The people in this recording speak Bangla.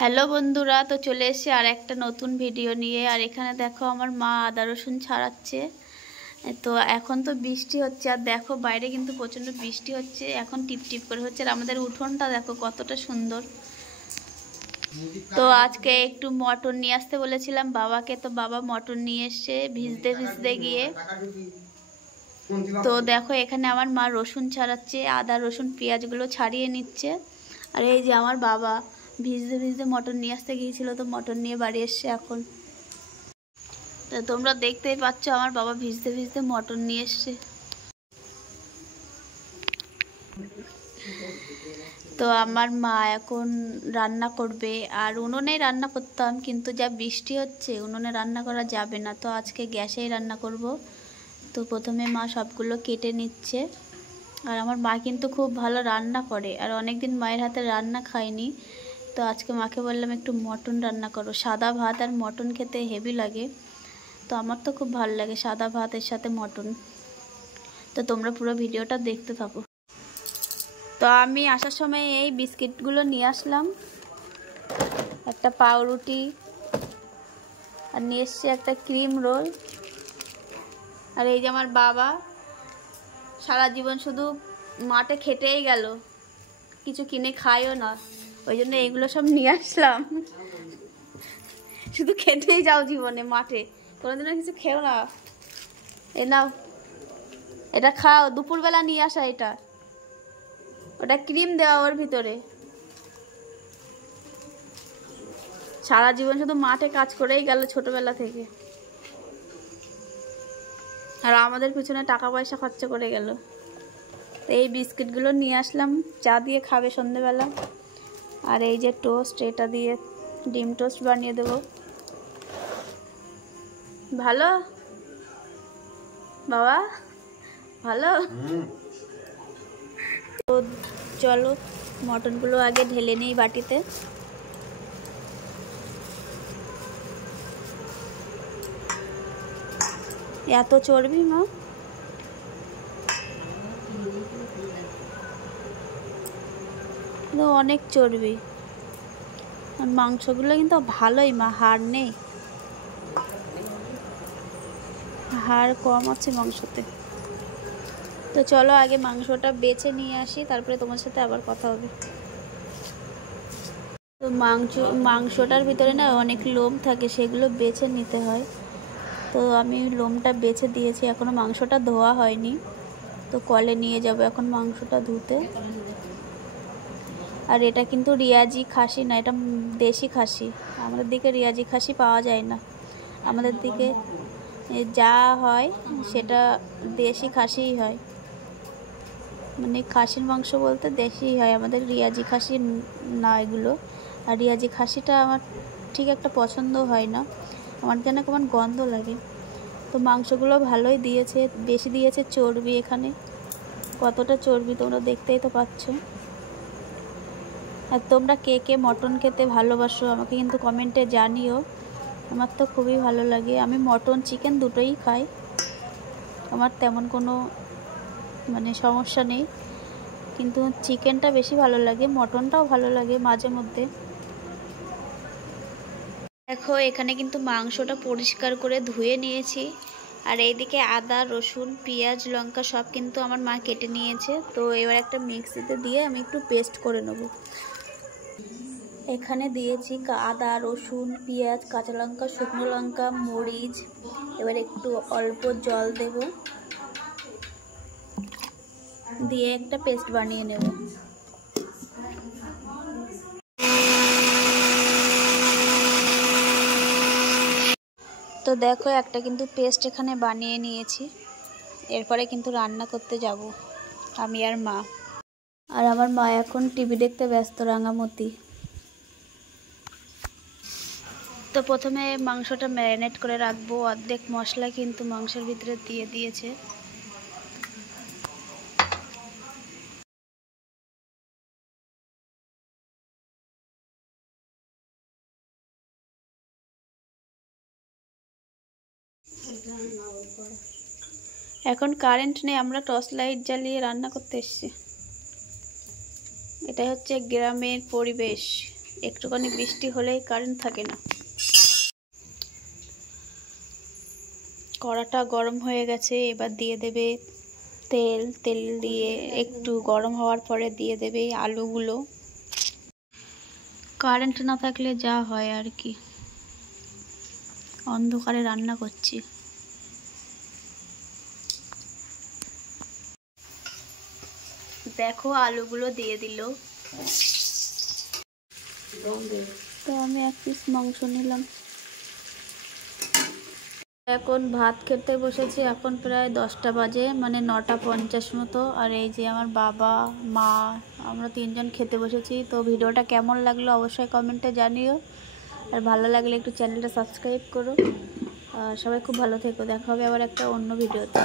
হ্যালো বন্ধুরা, তো চলে এসেছি আর একটা নতুন ভিডিও নিয়ে। আর এখানে দেখো আমার মা আদা রসুন ছাড়াচ্ছে। তো এখন তো বৃষ্টি হচ্ছে, আর দেখো বাইরে কিন্তু প্রচণ্ড বৃষ্টি হচ্ছে, এখন টিপ টিপ করে হচ্ছে। আর আমাদের উঠোনটা দেখো কতটা সুন্দর। তো আজকে একটু মটন নিয়ে আসতে বলেছিলাম বাবাকে, তো বাবা মটন নিয়ে এসছে ভিজতে ভিজতে গিয়ে। তো দেখো এখানে আমার মা রসুন ছাড়াচ্ছে, আদা রসুন পেঁয়াজগুলো ছাড়িয়ে নিচ্ছে। আর এই যে আমার বাবা ভিজতে ভিজতে মটন নিয়ে আসতে গিয়েছিল, তো মটন নিয়ে বাড়ি এসছে এখন। তো তোমরা দেখতেই পাচ্ছ আমার বাবা ভিজতে ভিজতে মটন নিয়ে এসছে। তো আমার মা এখন রান্না করবে, আর উনুনে রান্না করতাম, কিন্তু যা বৃষ্টি হচ্ছে উনুনে রান্না করা যাবে না, তো আজকে গ্যাসেই রান্না করব। তো প্রথমে মা সবগুলো কেটে নিচ্ছে। আর আমার মা কিন্তু খুব ভালো রান্না করে, আর অনেকদিন মায়ের হাতে রান্না খাইনি। তো আজকে মাকে বললাম একটু মটন রান্না করো। সাদা ভাত আর মটন খেতে হেভি লাগে, তো আমার তো খুব ভালো লাগে সাদা ভাতের সাথে মটন। তো তোমরা পুরো ভিডিওটা দেখতে থাকো। তো আমি আসার সময় এই বিস্কিটগুলো নিয়ে আসলাম, একটা পাউরুটি, আর নিয়ে এসছি একটা ক্রিম রোল। আর এই যে আমার বাবা সারা জীবন শুধু মাঠে খেটেই গেল, কিছু কিনে খায়ও না, ওই জন্য এইগুলো সব নিয়ে আসলাম। শুধু খেটেই যাও জীবনে, মাঠে কোনোদিনও কিছু খেও না। এ নাও, এটা খাও, দুপুরবেলা নিয়ে আসা এটা। ওটা ক্রিম দেওয়া ওর ভিতরে। সারা জীবন শুধু মাঠে কাজ করেই গেল ছোটবেলা থেকে, আর আমাদের পিছনে টাকা পয়সা খরচা করে গেল। তো এই বিস্কিটগুলো নিয়ে আসলাম, চা দিয়ে খাবে সন্ধেবেলা। আর এই যে টোস্ট, এটা দিয়ে ডিম টোস্ট বানিয়ে দেবো। ভালো বাবা, ভালো। তো চলো মটনগুলো আগে ঢেলে নেই বাটিতে। এত চর্বি মা, অনেক চর্বি। আর মাংসগুলো কিন্তু ভালোই মা, হাড় নেই, হাড় কম আছে মাংসতে। তো চলো আগে মাংসটা বেছে নিয়ে আসি, তারপরে তোমার সাথে আবার কথা হবে। তো মাংসটার ভিতরে না অনেক লোম থাকে, সেগুলো বেছে নিতে হয়। তো আমি লোমটা বেছে দিয়েছি, এখনও মাংসটা ধোয়া হয়নি। তো কলে নিয়ে যাব এখন মাংসটা ধুতে। আর এটা কিন্তু রিয়াজি খাসি না, এটা দেশি খাসি। আমাদের দিকে রিয়াজি খাসি পাওয়া যায় না, আমাদের দিকে যা হয় সেটা দেশি খাসিই হয়। মানে খাসির মাংস বলতে দেশি হয়, আমাদের রিয়াজি খাসি না এগুলো। আর রিয়াজি খাসিটা আমার ঠিক একটা পছন্দ হয় না, আমার যেন কেমন গন্ধ লাগে। তো মাংসগুলো ভালোই দিয়েছে, বেশি দিয়েছে চর্বি। এখানে কতটা চর্বি তোমরা দেখতেই তো পাচ্ছ। আর তোমরা কে কে মটন খেতে ভালোবাসো আমাকে কিন্তু কমেন্টে জানিও। আমার তো খুবই ভালো লাগে, আমি মটন চিকেন দুটোই খাই, আমার তেমন কোনো সমস্যা নেই। কিন্তু চিকেনটা বেশি ভালো লাগে, মটনটাও ভালো লাগে মাঝে মধ্যে। দেখো এখানে কিন্তু মাংসটা পরিষ্কার করে ধুয়ে নিয়েছি। আর এইদিকে আদা রসুন পেঁয়াজ লঙ্কা সব কিন্তু আমার মা কেটে নিয়েছে। তো এবার একটা মিক্সিতে দিয়ে আমি একটু পেস্ট করে নেব। এখানে দিয়েছি আদা রসুন পেঁয়াজ কাঁচা লঙ্কা শুকনো লঙ্কা মরিচ। এবার একটু অল্প জল দেব, দিয়ে একটা পেস্ট বানিয়ে নেব। তো দেখো একটা কিন্তু পেস্ট এখানে বানিয়ে নিয়েছি। এরপরে কিন্তু রান্না করতে যাব আমি আর মা। আর আমার মা এখন টিভি দেখতে ব্যস্ত, রাঙামতি। তো প্রথমে মাংসটা ম্যারিনেট করে রাখবো, অর্ধেক মশলা কিন্তু মাংসের ভিতরে দিয়ে দিয়েছে। এখন কারেন্ট নেই, আমরা টর্চ লাইট জ্বালিয়ে রান্না করতে এসেছি। এটাই হচ্ছে গ্রামের পরিবেশ। একটুখানি বৃষ্টি হলেই কারেন্ট থাকে না। কড়াটা গরম হয়ে গেছে, এবার দিয়ে দেবে তেল। তেল দিয়ে একটু গরম হওয়ার পরে দিয়ে দেবে আলুগুলো। কারেন্ট না থাকলে যা হয় আর কি, অন্ধকারে রান্না করছি। দেখো আলুগুলো দিয়ে দিল। তো আমি 1 পিস মাংস নিলাম। এখন ভাত খেতে বসেছি। এখন প্রায় 10টা বাজে, মানে 9টা 50 মতো। আর এই যে আমার বাবা, মা, আমরা 3জন খেতে বসেছি। তো ভিডিওটা কেমন লাগলো অবশ্যই কমেন্টে জানিও। আর ভালো লাগলে একটু চ্যানেলটা সাবস্ক্রাইব করো। আর সবাই খুব ভালো থেকো। দেখা হবে আবার একটা অন্য ভিডিওতে।